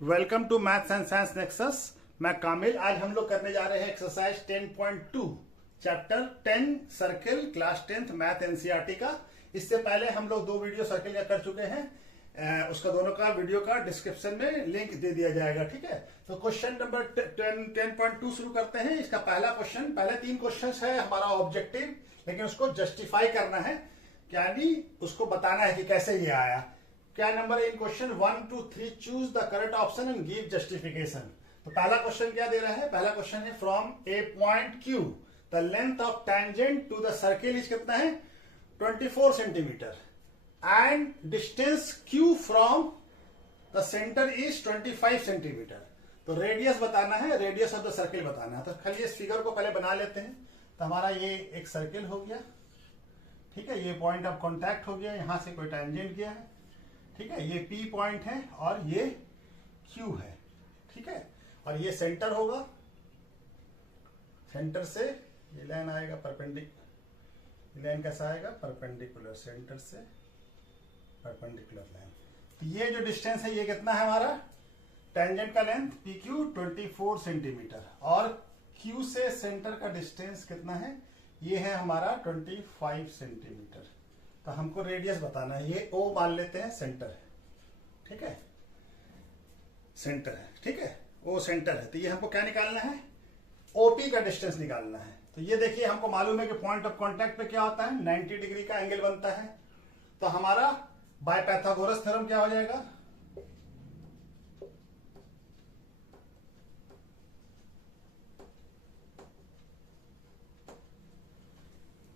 Welcome to maths and science nexus. मैं कामिल। आज हम लोग करने जा रहे हैं exercise 10.2 chapter 10 circle class 10th math NCERT का। इससे पहले हम लोग दो वीडियो सर्किल का कर चुके हैं। उसका दोनों का वीडियो का डिस्क्रिप्शन में लिंक दे दिया जाएगा। ठीक है, तो क्वेश्चन नंबर 10.2 शुरू करते हैं। इसका पहला क्वेश्चन, पहले 3 क्वेश्चन है हमारा ऑब्जेक्टिव, लेकिन उसको जस्टिफाई करना है, यानी उसको बताना है कि कैसे ये आया। क्या number in question 1 to 3 choose the correct option and give justification. तो पहला क्वेश्चन क्या दे रहा है? पहला क्वेश्चन है from a point Q the length of tangent to the circle is कितना है? 24 centimetre and distance Q from the centre is 25 centimetre. तो रेडियस बताना है, रेडियस ऑफ द सर्किल बताना है। तो खाली इस फिगर को पहले बना लेते हैं। तो हमारा ये एक सर्किल हो गया, ठीक है, ये पॉइंट ऑफ कॉन्टैक्ट हो गया, यहां से कोई टैंजेंट गया है, ठीक है, ये P पॉइंट है और ये Q है, ठीक है, और ये सेंटर होगा। सेंटर से ये लाइन आएगा परपेंडिकुलर, लाइन कैसा आएगा? परपेंडिकुलर, सेंटर से परपेंडिकुलर लाइन। तो ये जो डिस्टेंस है ये कितना है हमारा? टेंजेंट का लेंथ PQ 24 सेंटीमीटर और Q से सेंटर का डिस्टेंस कितना है? ये है हमारा 25 सेंटीमीटर। तो हमको रेडियस बताना है। ये O मान लेते हैं, सेंटर है, ठीक है, सेंटर है, ठीक है, O सेंटर है। तो ये हमको क्या निकालना है? OP का डिस्टेंस निकालना है। तो ये देखिए, हमको मालूम है कि पॉइंट ऑफ कांटेक्ट पे क्या होता है? 90 डिग्री का एंगल बनता है। तो हमारा बाय पाइथागोरस थ्योरम क्या हो जाएगा?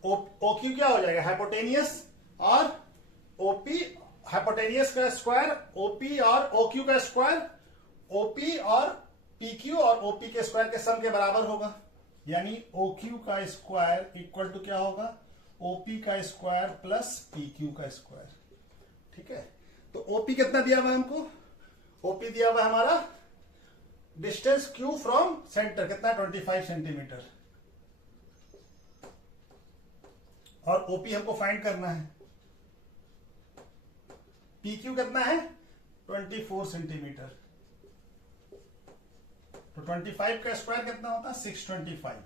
OQ क्या हो जाएगा? हाइपोटेनियस और OP, हाइपोटेनियस का स्क्वायर OP और OQ का स्क्वायर, OP और PQ और OP के स्क्वायर के सम के बराबर होगा। यानी OQ का स्क्वायर इक्वल टू क्या होगा? OP का स्क्वायर प्लस PQ का स्क्वायर, ठीक है। तो OP कितना दिया हुआ है हमको? OP दिया हुआ है हमारा डिस्टेंस Q फ्रॉम सेंटर कितना? 25 सेंटीमीटर। और OP हमको फाइंड करना है। PQ कितना है? 24 सेंटीमीटर। तो 25 का स्क्वायर कितना होता है? 625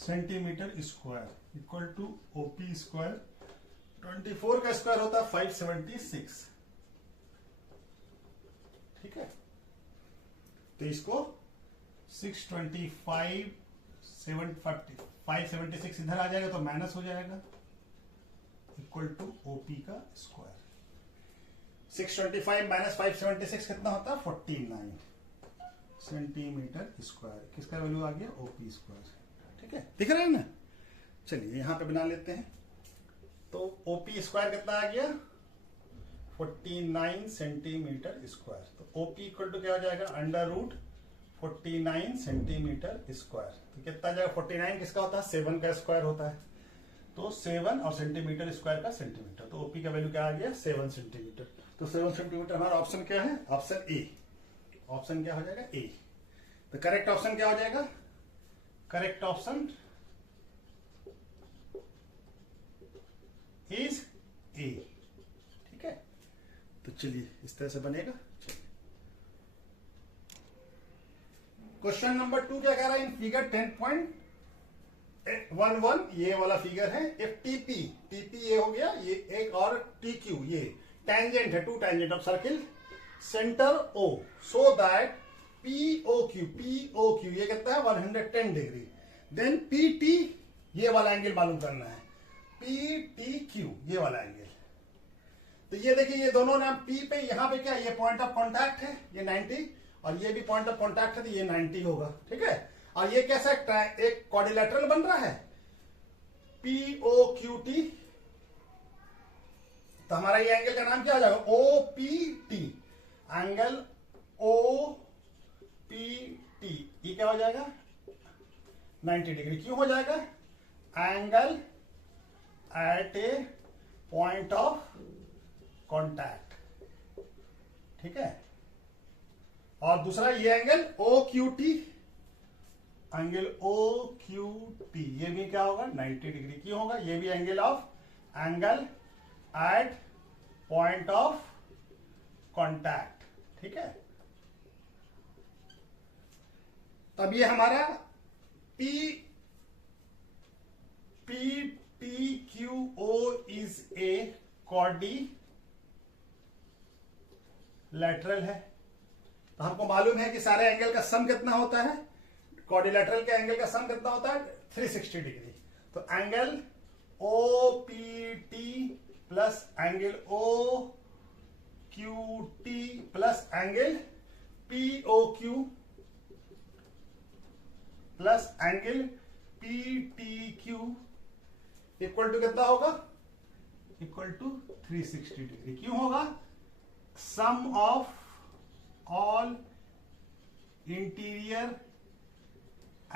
centimetre square equal to OP square. 24 का स्क्वायर होता है 576, ठीक है। तो इसको 625 576 इधर आ जाएगा तो माइनस हो जाएगा, इक्वल टू OP का स्क्वायर। 625 माइनस 576 कितना होता है? 49 सेंटीमीटर स्क्वायर। किसका वैल्यू आ गया? OP स्क्वायर, ठीक है, दिख रहा है ना। चलिए यहां पे बना लेते हैं। तो OP स्क्वायर कितना आ गया? 49 सेंटीमीटर स्क्वायर। तो OP इक्वल टू क्या हो जाएगा? Under root 49 centimetre square. तो कितना जाएगा? 49 किसका होता है? 7 का स्क्वायर होता है। तो 7 और सेंटीमीटर स्क्वायर का सेंटीमीटर। तो OP का वैल्यू क्या आ गया? 7 सेंटीमीटर। तो 7 सेंटीमीटर हमारा ऑप्शन क्या है? Option A. ऑप्शन क्या हो जाएगा? ए। तो करेक्ट ऑप्शन क्या हो जाएगा? करेक्ट ऑप्शन इज ए, ठीक है। तो चलिए इस तरह से बनेगा। क्वेश्चन नंबर 2 क्या कह रहा है? इन फिगर 10.11 ये वाला फिगर है। इफ TP ये हो गया, ये एक, और TQ ये टैंजेंट है, 2 tangent of circle, centre O, so that POQ ये कितना है? 110 डिग्री। देन PT ये वाला एंगल मालूम करना है, PTQ ये वाला एंगल। तो ये देखिए, ये दोनों नाम P पे, यहाँ पे क्या, ये पॉइंट ऑफ कॉन्टैक्ट है, ये 90, और ये भी पॉइंट ऑफ कॉन्टैक्ट है, तो ये 90 होगा, ठीक है। और ये कैसा एक क्वाड्रिलेटरल बन रहा है, POQT। तो हमारा ये एंगल का नाम क्या हो जाएगा? OPT, angle OPT। ये क्या हो जाएगा? 90 डिग्री। क्यों हो जाएगा? Angle at a point of contact, ठीक है। और दूसरा ये एंगल OQT, एंगल OQT ये भी क्या होगा? 90 डिग्री। क्यों होगा? ये भी angle at point of contact, ठीक है। तो अब ये हमारा P T Q O is a quadrilateral है। तो हमको मालूम है कि सारे एंगल का सम कितना होता है, क्वाड्रिलेटरल के एंगल का सम कितना होता है 360 डिग्री। तो angle O P T plus angle O Q T plus angle P O Q plus angle P T Q equal to कितना होगा, इक्वल टू 360 डिग्री। क्यों होगा, sum of all interior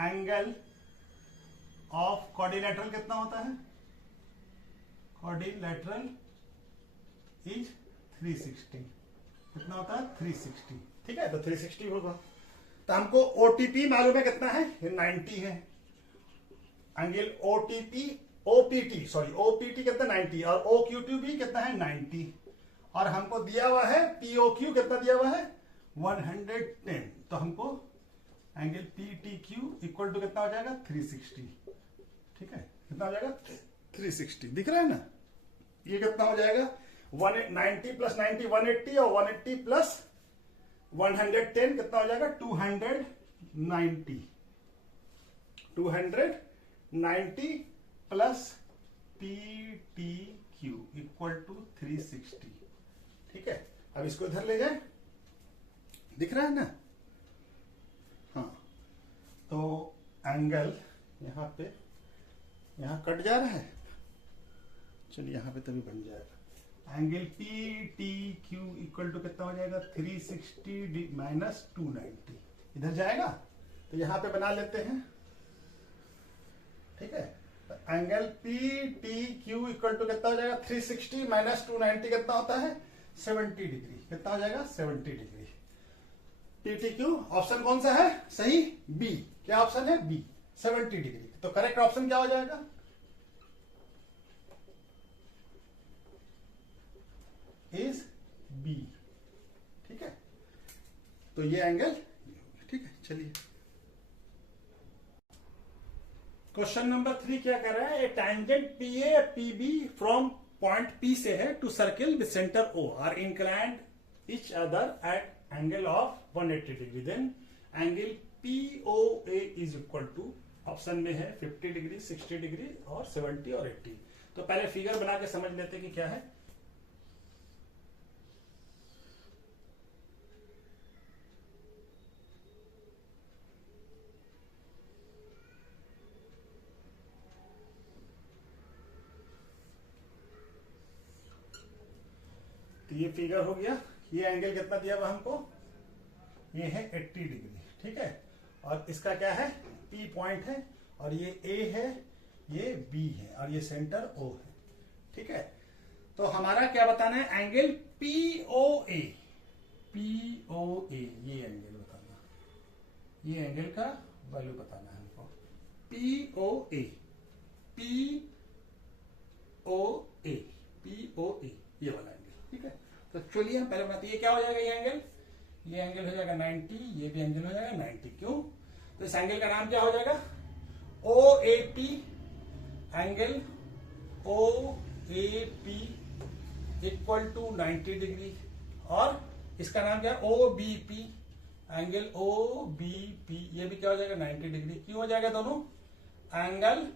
angle of quadrilateral कितना होता है, quadrilateral is 360। कितना होता है 360, ठीक है। तो 360 होगा। तो हमको ओटीपी मालूम है कितना है, 90 है। Angle OTP OPT sorry OPT कितना 90 और ओक्यूटी भी कितना है 90। और हमको दिया हुआ है पीओक्यू कितना दिया हुआ है 110। तो हमको एंगल पीटीक्यू इक्वल टू कितना हो जाएगा 360, ठीक है। कितना हो जाएगा 360, दिख रहा है ना। ये कितना हो जाएगा 190 प्लस 90 180 और 180 प्लस 110 कितना हो जाएगा 290 plus P T Q equal to 360, ठीक है। अब इसको इधर ले जाए, दिख रहा है ना। हाँ, तो एंगल यहां पे यहां कट जा रहा है, चलिए यहां पे तभी बन जाएगा। Angle P T Q equal to कितना हो जाएगा 360 माइनस 290, इधर जाएगा। तो यहां पे बना लेते हैं, ठीक है। Angle P T Q equal to कितना हो जाएगा 360 माइनस 290 कितना होता है 70 डिग्री। कितना हो जाएगा 70 degree. T T Q option कौन सा है सही, बी। क्या ऑप्शन है बी, 70 डिग्री। तो करेक्ट ऑप्शन क्या हो जाएगा, इज बी, ठीक है। तो ये एंगल, ठीक है। चलिए क्वेश्चन नंबर 3 क्या कर रहा है, a tangent P A P B from point P से है to circle with centre O are inclined each other at angle of 180 degree. Then angle P O A is equal to, option में है 50 degree 60 degree और 70 और 80। तो पहले figure बना के समझ लेते कि क्या है। तो ये फिगर हो गया। ये एंगल कितना दिया हुआ हमको, ये है 80 डिग्री, ठीक है। और इसका क्या है P पॉइंट है और ये A है, ये B है और ये सेंटर O है, ठीक है। तो हमारा क्या बताना है, एंगल POA, POA ये एंगल बताना, ये एंगल का वैल्यू बताना है हमको। POA, POA, POA ये वाला एंगल, ठीक है। तो चलिए हम पहले बनाते हैं, ये क्या हो जाएगा, ये एंगल हो जाएगा 90, ये भी एंगल हो जाएगा 90। क्यों, तो इस एंगल का नाम क्या हो जाएगा OAP, angle OAP equal to 90 degree. और इसका नाम क्या है OBP, एंगल OBP ये भी क्या हो जाएगा 90 डिग्री। क्यों हो जाएगा दोनों, angle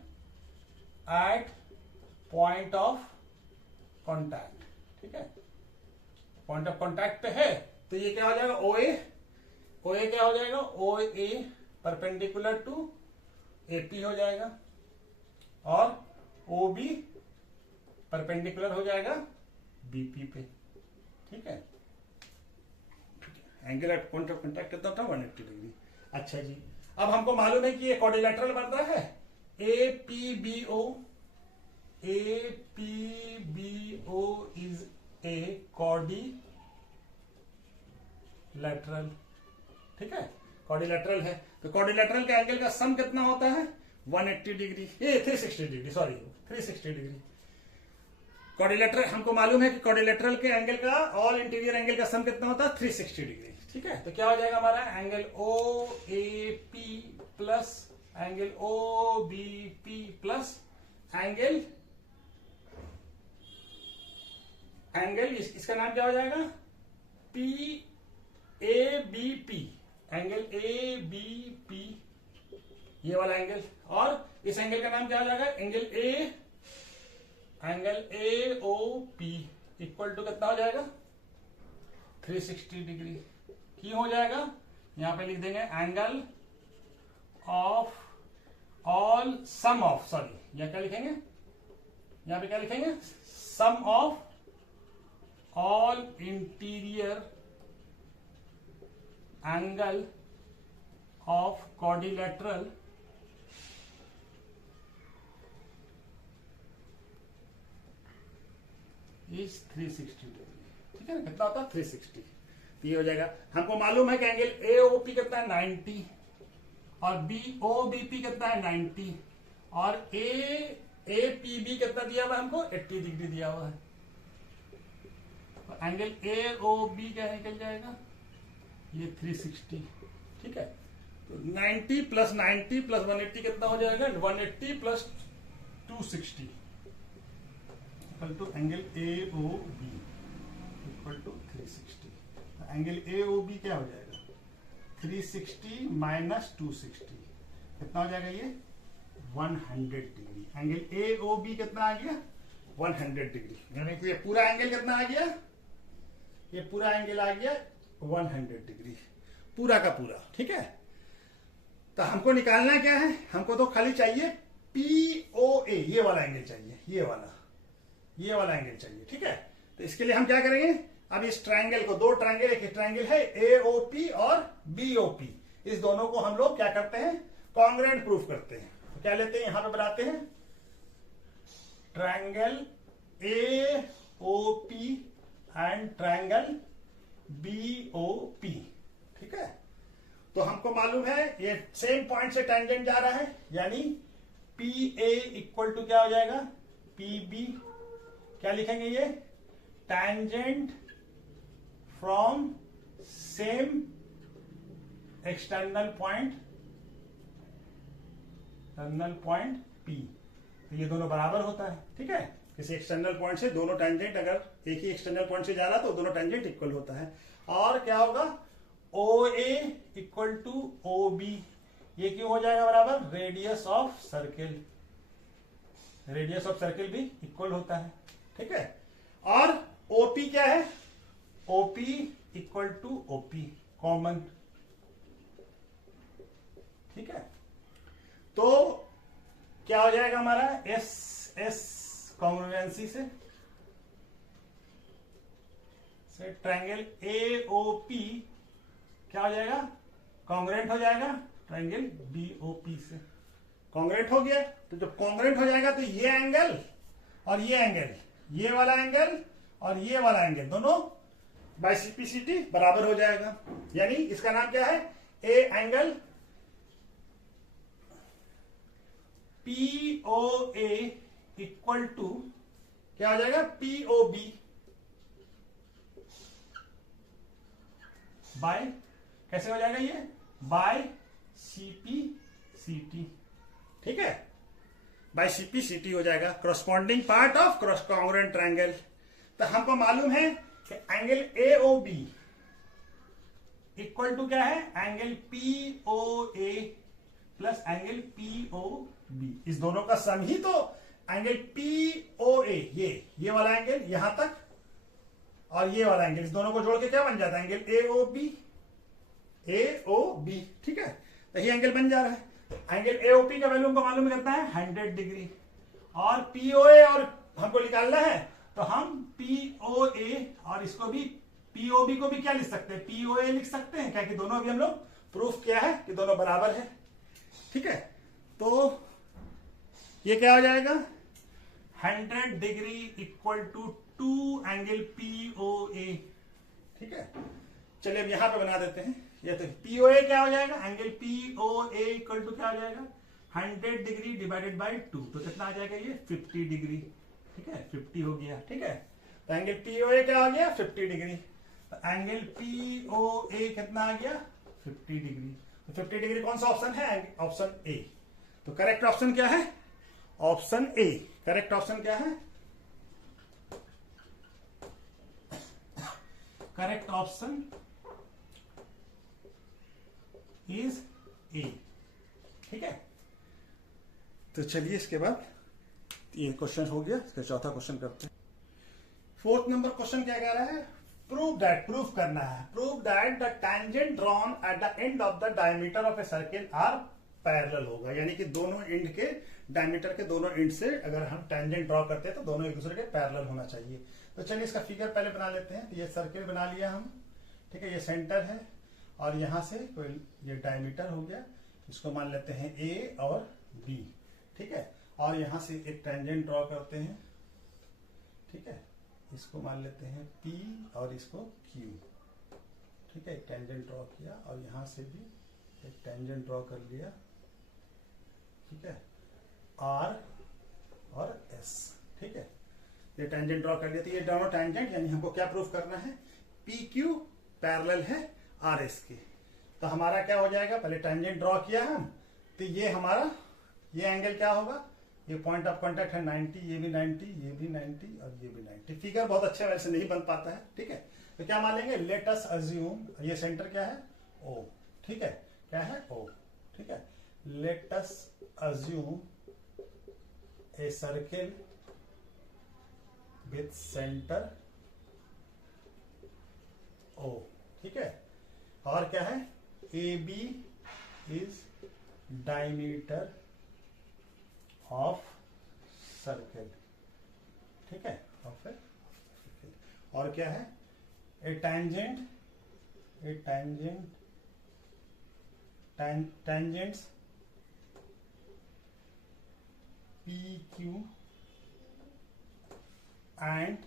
at point of contact, ठीक है। पॉइंट ऑफ कॉन्टैक्ट पे है तो ये क्या हो जाएगा OA क्या हो जाएगा OA परपेंडिकुलर टू AP हो जाएगा और OB परपेंडिकुलर हो जाएगा BP पे, ठीक है। Angle at point of contact कितना होता है 180 डिग्री। अच्छा जी, अब हमको मालूम है कि ये क्वाड्रिलेटरल बन रहा है APBO इज ए क्वाड्रिलेटरल, ठीक है। क्वाड्रिलेटरल है तो क्वाड्रिलेटरल के एंगल का सम कितना होता है 180 डिग्री, ये 360 डिग्री, सॉरी 360 डिग्री। क्वाड्रिलेटरल हमको मालूम है कि क्वाड्रिलेटरल के एंगल का ऑल इंटीरियर एंगल का सम कितना होता है 360 डिग्री, ठीक है, तो क्या हो जाएगा हमारा angle O A P plus angle O B P plus angle इसका नाम क्या हो जाएगा P A B P, angle A B P, ये वाला एंगल। और इस एंगल का नाम क्या हो जाएगा angle A O P equal to कितना हो जाएगा 360 डिग्री। क्यों हो जाएगा, यहां पे लिख देंगे angle of all sum of, sorry या क्या लिखेंगे, यहां पे क्या लिखेंगे, sum of all interior angle of quadrilateral is 360 degree. ठीक है ना, कितना होता है 360, तो ये हो जाएगा। हमको मालूम है कि एंगल एओपी कितना है 90 और बीओबीपी कितना है 90 और एपीबी कितना दिया हुआ है हमको 80 डिग्री दिया हुआ है। तो एंगल एओबी क्या निकल जाएगा, ये 360। ठीक है, तो 90 प्लस 90 प्लस 180 कितना हो जाएगा 180 plus 260 equal to angle AOB equal to 360। Angle AOB क्या हो जाएगा 360 माइनस 260 कितना हो जाएगा ये 100 डिग्री। एंगल एओबी कितना आ गया 100 डिग्री, यानी कि ये पूरा एंगल कितना आ गया, ये पूरा एंगल आ गया 100 डिग्री, पूरा का पूरा। ठीक है, तो हमको निकालना क्या है, हमको तो खाली चाहिए पीओए, ये वाला एंगल चाहिए, ये वाला एंगल चाहिए। ठीक है, तो इसके लिए हम क्या करेंगे, अब इस ट्रायंगल को, दो ट्रायंगल, एक ट्रायंगल है एओपी और बीओपी, इस दोनों को हम लोग क्या करते हैं कॉन्ग्रुएंट प्रूफ करते हैं। तो क्या लेते हैं, यहां पे बनाते हैं triangle AOP and triangle BOP. ठीक है, तो हमको मालूम है ये सेम पॉइंट से टेंजेंट जा रहा है, यानी पी ए इक्वल टू क्या हो जाएगा पी बी, क्या लिखेंगे ये tangent from same external point P. तो ये दोनों बराबर होता है। ठीक है, किसी एक्सटर्नल पॉइंट से दोनों टेंजेंट अगर एक ही एक्सटर्नल पॉइंट से जा रहा तो दोनों टेंजेंट इक्वल होता है। और क्या होगा O A equal to O B, ये क्यों हो जाएगा बराबर radius of circle, radius of circle भी इक्वल होता है। ठीक है, और ओपी क्या है OP equal to OP common. ठीक है, तो क्या हो जाएगा हमारा एस एस कॉन्ग्रुएंसी से ट्रायंगल एओपी क्या हो जाएगा कॉन्ग्रुएंट हो जाएगा ट्रायंगल बीओपी से। कॉन्ग्रुएंट हो गया, तो जब कॉन्ग्रुएंट हो जाएगा तो ये एंगल और ये एंगल, ये वाला एंगल और ये वाला एंगल दोनों बाय सीपीसीटी बराबर हो जाएगा। यानी इसका नाम क्या है A angle POA equal to क्या हो जाएगा पीओबी बाय, कैसे हो जाएगा ये बाय सीपीसीटी। ठीक है, बाय सीपीसीटी हो जाएगा corresponding part of congruent triangle. तो हमको मालूम है कि एंगल एओबी इक्वल टू क्या है angle POA plus angle POB, इस दोनों का सम ही तो एंगल पीओए, ये वाला एंगल यहां तक और ये वाला एंगल, इस दोनों को जोड़ के क्या बन जाता है एंगल एओबी। ठीक है, तो ये एंगल बन जा रहा है। एंगल एओपी का वैल्यू हमको मालूम करता है 100 डिग्री और पीओए और हमको निकालना है, तो हम पीओए और इसको भी पीओबी को भी क्या लिख सकते हैं पीओए लिख सकते हैं, क्या कि दोनों भी हम लोग प्रूफ किया है कि दोनों बराबर है। ठीक है, तो ये क्या हो जाएगा 100 degree equal to 2 angle POA. ठीक है, चलिए अब यहां पे बना देते हैं। ये तो पीओए क्या हो जाएगा एंगल पीओए इक्वल टू क्या हो जाएगा 100 डिग्री डिवाइडेड बाय 2, तो कितना आ जाएगा ये 50 डिग्री। ठीक है, 50 हो गया। ठीक है, तो एंगल पीओए क्या हो गया 50 डिग्री। तो एंगल POA कितना आ गया 50 डिग्री। तो 50 डिग्री कौन सा ऑप्शन है, ऑप्शन ए। तो करेक्ट ऑप्शन क्या है, ऑप्शन ए। करेक्ट ऑप्शन क्या है, करेक्ट ऑप्शन इज ए। ठीक है, तो चलिए इसके बाद ये क्वेश्चन हो गया, इसका चौथा क्वेश्चन करते हैं। फोर्थ नंबर क्वेश्चन क्या कह रहा है, प्रूव दैट, प्रूफ करना है, prove that the tangent drawn at the end of the diameter of a circle are parallel होगा। यानी कि दोनों एंड के, डायमीटर के दोनों एंड से अगर हम टैंजेंट ड्रॉ करते हैं तो दोनों एक दूसरे के पैरेलल होना चाहिए। तो चलिए इसका फिगर पहले बना लेते हैं। तो ये सर्किल बना लिया हम, ठीक है, ये सेंटर है और यहां से कोई ये डायमीटर हो गया, इसको मान लेते हैं ए और बी। ठीक है, और यहां से एक टैंजेंट ड्रॉ करते हैं। ठीक है, इसको मान लेते हैं P और इसको Q। ठीक है, एक टेंजेंट ड्रॉ किया और यहां से भी एक टेंजेंट ड्रॉ कर लिया। ठीक है, R और S। ठीक है, ये टेंजेंट ड्रॉ कर लिया। तो ये दोनों टेंजेंट, यानी हमको क्या प्रूफ करना है, PQ पैरेलल है RS के। तो हमारा क्या हो जाएगा, पहले टेंजेंट ड्रॉ किया हम, तो ये हमारा ये एंगल क्या होगा, ये पॉइंट ऑफ कांटेक्ट है 90, ये भी 90, ये भी 90 और ये भी 90। फिगर बहुत अच्छा वैसे नहीं बन पाता है। ठीक है, तो क्या मान लेंगे, लेट अस अज्यूम, ये सेंटर क्या है O। ठीक है, क्या है O। ठीक है, let us assume a circle with centre O। ठीक है, और क्या है, AB is diameter of circle. ठीक है, ऑफ ए सर्किल। और क्या है, a tangent tangents PQ and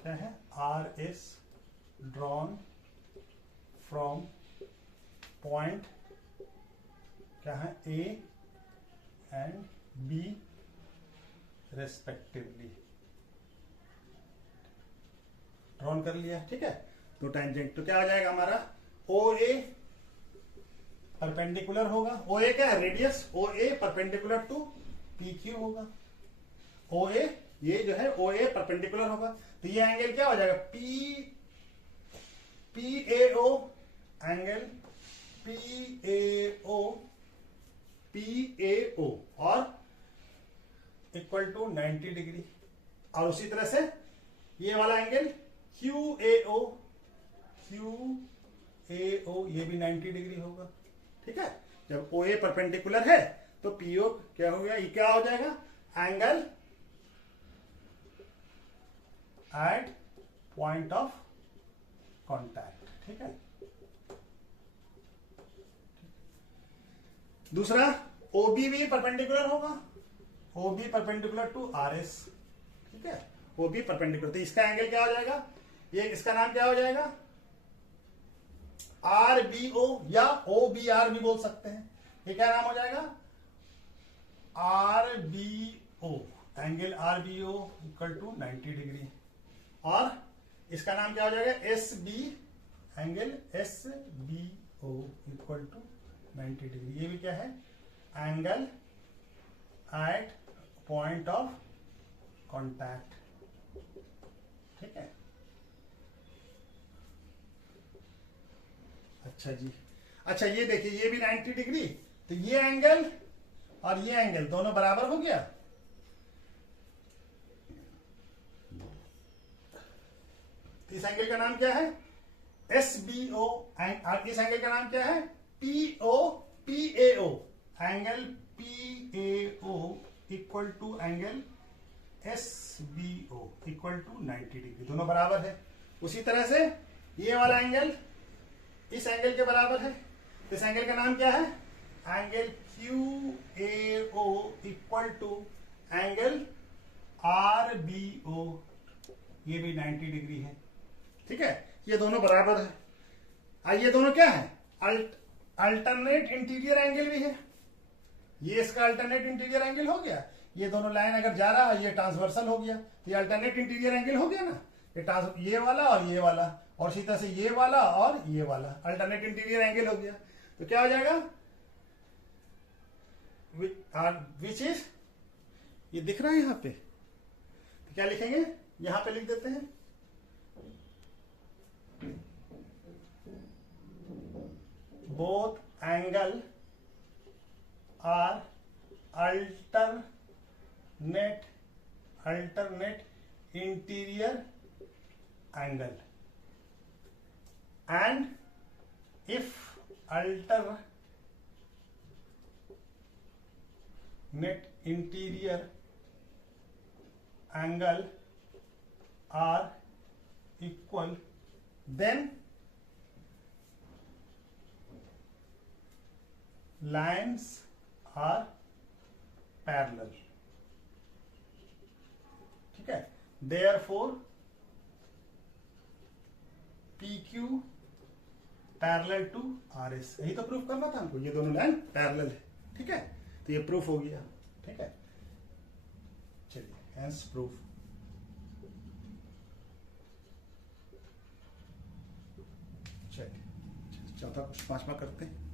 क्या है RS drawn from point क्या है A and B respectively. Drawn कर लिया। ठीक है, तो टेंजेंट तो क्या हो जाएगा हमारा, OA परपेंडिकुलर होगा। OA क्या है, radius, OA perpendicular to PQ होगा। OA ये जो है OA परपेंडिकुलर होगा, तो ये एंगल क्या हो जाएगा, PAO, एंगल PAO और इक्वल टू 90 डिग्री। और उसी तरह से ये वाला एंगल QAO ये भी 90 डिग्री होगा। ठीक है, जब OA परपेंडिकुलर है तो PO क्या हो गया, ये क्या हो जाएगा, angle at point of contact. ठीक है, दूसरा OB भी परपेंडिकुलर होगा, OB परपेंडिकुलर टू RS। ठीक है, OB परपेंडिकुलर, तो इसका एंगल क्या हो जाएगा, ये इसका नाम क्या हो जाएगा, RBO या OBR भी बोल सकते हैं। ये क्या नाम हो जाएगा, RBO, angle RBO equal to 90 degree. और इसका नाम क्या हो जाएगा, SB, angle SBO equal to 90 degree. ये भी क्या है, angle at point of contact. ठीक है, अच्छा जी, अच्छा ये देखिए, ये भी 90 डिग्री, तो ये एंगल और ये एंगल दोनों बराबर हो गया। तो इस एंगल का नाम क्या है, SBO, इस एंगल का नाम क्या है, PAO, angle PAO equal to angle SBO equal to 90 degree, दोनों बराबर है। उसी तरह से ये वाला एंगल इस एंगल के बराबर है, इस एंगल का नाम क्या है, angle QAO equal to angle RBO, ये भी 90 डिग्री है। ठीक है, ये दोनों बराबर है। ये दोनों क्या है, अल्टरनेट इंटीरियर एंगल भी है। ये इसका अल्टरनेट इंटीरियर एंगल हो गया, ये दोनों लाइन अगर जा रहा है, ये ट्रांसवर्सल हो गया, तो ये अल्टरनेट इंटीरियर एंगल हो गया ना। ये वाला और ये वाला, और इसी तरह से ये वाला और ये वाला अल्टरनेट इंटीरियर एंगल हो गया। तो क्या हो जाएगा, विच इज, ये दिख रहा है यहां पे, तो क्या लिखेंगे, यहां पे लिख देते हैं both angle are alternate interior angle, and if alternate interior angle are equal, then lines are parallel। ठीक है, therefore PQ parallel to RS, यही तो प्रूफ करना था हमको, ये दोनों लाइन पैरेलल है। ठीक है, तो ये प्रूफ हो गया। ठीक है, चलिए हेंस प्रूफ। चलिए चौथा 5वां करते हैं।